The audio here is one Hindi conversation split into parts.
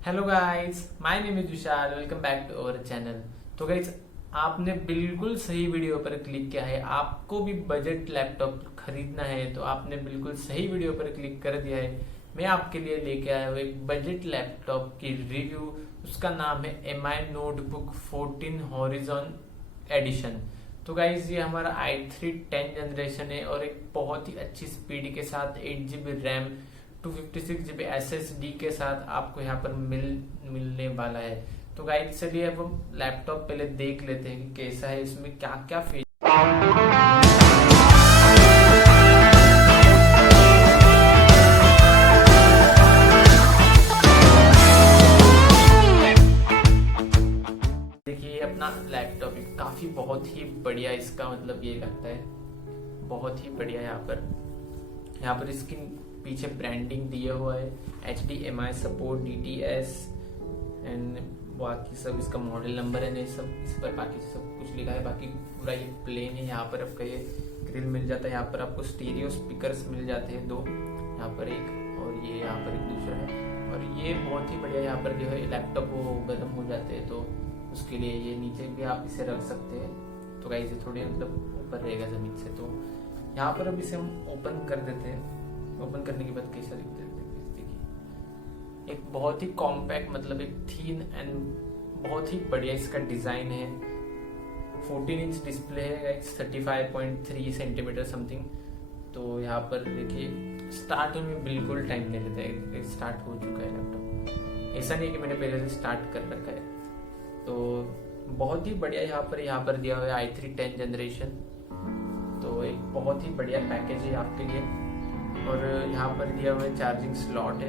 Hello guys, my name is Vishal. Welcome back to our channel. तो गाइस, आपने बिल्कुल सही वीडियो पर क्लिक किया है। आपको भी बजट लैपटॉप खरीदना है तो आपने बिल्कुल सही वीडियो पर क्लिक कर दिया है। मैं आपके लिए लेके आया हूँ एक बजट लैपटॉप की रिव्यू। उसका नाम है MI नोटबुक 14 हॉरिजॉन एडिशन। तो गाइज, ये हमारा i3 10 जनरेशन है और एक बहुत ही अच्छी स्पीड के साथ 8 GB रैम 256 GB SSD के साथ आपको यहाँ पर मिलने वाला है। तो गाइज, चलिए अब हम लैपटॉप पहले देख लेते हैं कि कैसा है, इसमें क्या क्या फीचर। देखिए, अपना लैपटॉप काफी बहुत ही बढ़िया, इसका मतलब ये लगता है बहुत ही बढ़िया। यहाँ पर इसकी पीछे ब्रांडिंग दिया हुआ है, HDMI सपोर्ट, DTS एंड बाकी सब इसका मॉडल नंबर है, सब इस पर बाकी सब कुछ लिखा है। बाकी पूरा ये प्लेन है। यहाँ पर आपका ये ग्रिल मिल जाता है। यहाँ पर आपको स्टीरियो स्पीकर्स मिल जाते हैं 2, यहाँ पर एक और ये यहाँ पर एक दूसरा है। और ये बहुत ही बढ़िया, यहाँ पर जो है लैपटॉप वो गर्म हो जाते हैं तो उसके लिए ये नीचे भी आप इसे रख सकते हैं। तो गाइस, ये थोड़े मतलब ऊपर रहेगा जमीन से। तो यहाँ पर अब इसे हम ओपन कर देते हैं। ओपन करने के बाद कैसा दिखता है देखिए, एक बहुत ही कॉम्पैक्ट, मतलब एक थीन एंड बहुत ही बढ़िया इसका डिजाइन है। 14 इंच डिस्प्ले है गाइस, 35.3 सेंटीमीटर समथिंग। तो यहाँ पर देखिए, स्टार्ट में बिल्कुल टाइम नहीं लेता है, स्टार्ट हो चुका है लैपटॉप। ऐसा नहीं कि मैंने पहले से स्टार्ट कर रखा है। तो बहुत ही बढ़िया यहाँ पर दिया हुआ है i3 10 जनरेशन। तो एक बहुत ही बढ़िया पैकेज है आपके लिए। और यहाँ पर दिया हुआ है चार्जिंग स्लॉट है।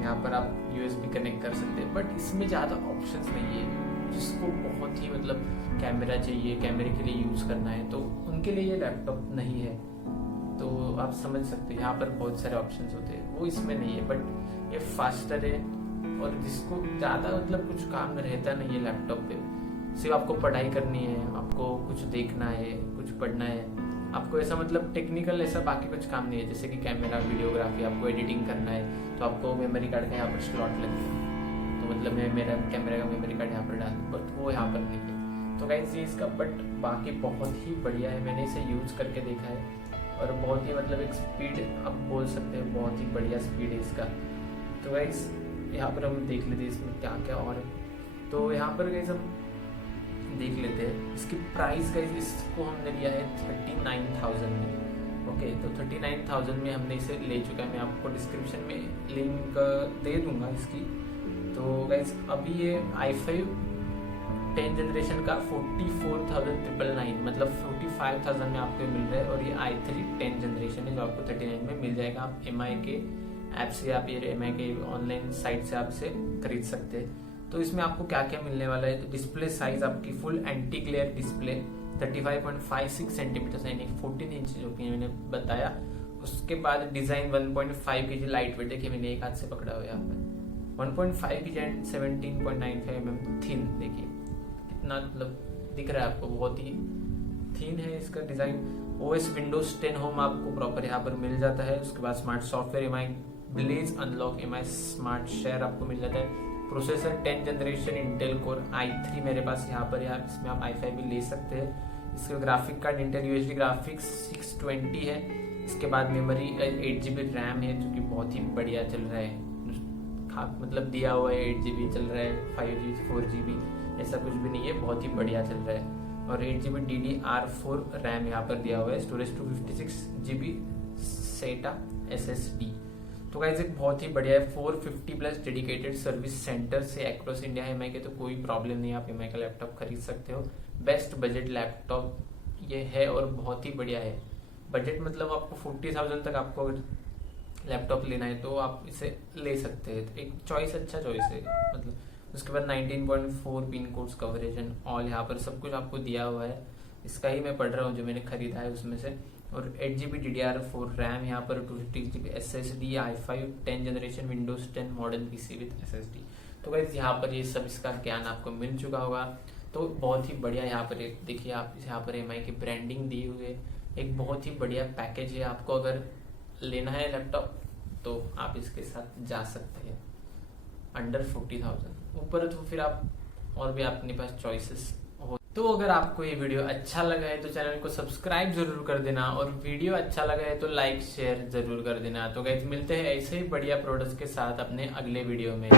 यहाँ पर आप USB कनेक्ट कर सकते हैं, बट इसमें ज़्यादा ऑप्शंस नहीं है। जिसको बहुत ही मतलब कैमरा चाहिए, कैमरे के लिए यूज़ करना है, तो उनके लिए ये लैपटॉप नहीं है। तो आप समझ सकते हैं, यहाँ पर बहुत सारे ऑप्शंस होते हैं, वो इसमें नहीं है। बट ये फास्टर है और जिसको ज़्यादा मतलब कुछ काम रहता नहीं है लैपटॉप पे, सिर्फ आपको पढ़ाई करनी है, आपको कुछ देखना है, कुछ पढ़ना है, आपको ऐसा मतलब टेक्निकल ऐसा बाकी कुछ काम नहीं है। जैसे कि कैमरा, वीडियोग्राफी, आपको एडिटिंग करना है तो आपको मेमोरी कार्ड का यहाँ पर स्लॉट लगे, तो मतलब मैं मेरा कैमरा का मेमोरी कार्ड यहाँ पर डाल दूँ, बट वो यहाँ पर नहीं है। तो गाइस, ये इसका बट बाकी बहुत ही बढ़िया है। मैंने इसे यूज़ करके देखा है और बहुत ही मतलब एक स्पीड आप बोल सकते हैं, बहुत ही बढ़िया स्पीड है इसका। तो गाइस, यहाँ पर हम देख लेते हैं इसमें क्या क्या और है। तो यहाँ पर गाइस हम देख लेते हैं इसकी प्राइस। गाइस, इसको हमने लिया है 39,000 में। ओके, तो 39,000 में हमने इसे ले चुका है। मैं आपको डिस्क्रिप्शन में लिंक दे दूंगा इसकी। तो गाइस, अभी ये i5 10 जनरेशन का 44,999 मतलब 45,000 में आपको मिल रहा है। और ये i3 10 जनरेशन है जो आपको 39 में मिल जाएगा। आप MI के ऐप से, आप ये MI के ऑनलाइन साइट से आप इसे खरीद सकते हैं। तो इसमें आपको क्या क्या मिलने वाला है, तो डिस्प्ले साइज आपकी full anti glare display 35.56 centimetre यानी 14 इंच जो कि मैंने बताया। उसके बाद डिजाइन 1.5 kg लाइट वेट, देखिए मैंने एक हाथ से पकड़ा हुआ यहाँ पर 1.5 kg एंड 17.95 mm थिन। देखिए कितना मतलब दिख रहा है आपको, बहुत ही थिन है इसका डिजाइन। OS विंडोज 10 होम आपको प्रॉपर यहाँ पर मिल जाता है। उसके बाद smart software MI blaze unlock, MI smart share आपको मिल जाता है। Processor 10 generation Intel core i3 मेरे पास यहाँ पर यार, इसमें आप i5 भी ले सकते हैं। इसका graphic card Intel UHD graphics 620 है। इसके बाद मेमोरी 8 GB रैम है जो कि बहुत ही बढ़िया चल रहा है। मतलब दिया हुआ है 8 GB चल रहा है, 5GB 4GB ऐसा कुछ भी नहीं है, बहुत ही बढ़िया चल रहा है। और 8 GB DDR4 रैम यहाँ पर दिया हुआ है। Storage 256 GB SATA SSD। तो गाइस, एक बहुत ही बढ़िया है। 450 प्लस डेडिकेटेड सर्विस सेंटर से अक्रॉस इंडिया है MI के, तो कोई प्रॉब्लम नहीं है, आप MI का लैपटॉप खरीद सकते हो। बेस्ट बजट लैपटॉप ये है और बहुत ही बढ़िया है। बजट मतलब आपको 40,000 तक आपको अगर लैपटॉप लेना है तो आप इसे ले सकते हैं। एक चॉइस, अच्छा चॉइस है मतलब। उसके बाद 19.4 pin codes coverage and all, यहाँ पर सब कुछ आपको दिया हुआ है। इसका ही मैं पढ़ रहा हूँ जो मैंने खरीदा है उसमें से। और 8 GB DDR4 रैम, यहाँ पर 256 GB SSD, i5 10 generation Windows 10 modern PC with SSD। तो गाइस, यहाँ पर ये सब इसका ज्ञान आपको मिल चुका होगा। तो बहुत ही बढ़िया यहाँ पर देखिए, आप यहाँ पर MI की ब्रांडिंग दी हुई है। एक बहुत ही बढ़िया पैकेज है। आपको अगर लेना है लैपटॉप तो आप इसके साथ जा सकते हैं। अंडर 40,000 ऊपर, तो फिर आप और भी अपने पास चॉइसेस हो। तो अगर आपको ये वीडियो अच्छा लगा है तो चैनल को सब्सक्राइब जरूर कर देना, और वीडियो अच्छा लगा है तो लाइक शेयर जरूर कर देना। तो गाइस मिलते हैं ऐसे ही बढ़िया प्रोडक्ट्स के साथ अपने अगले वीडियो में।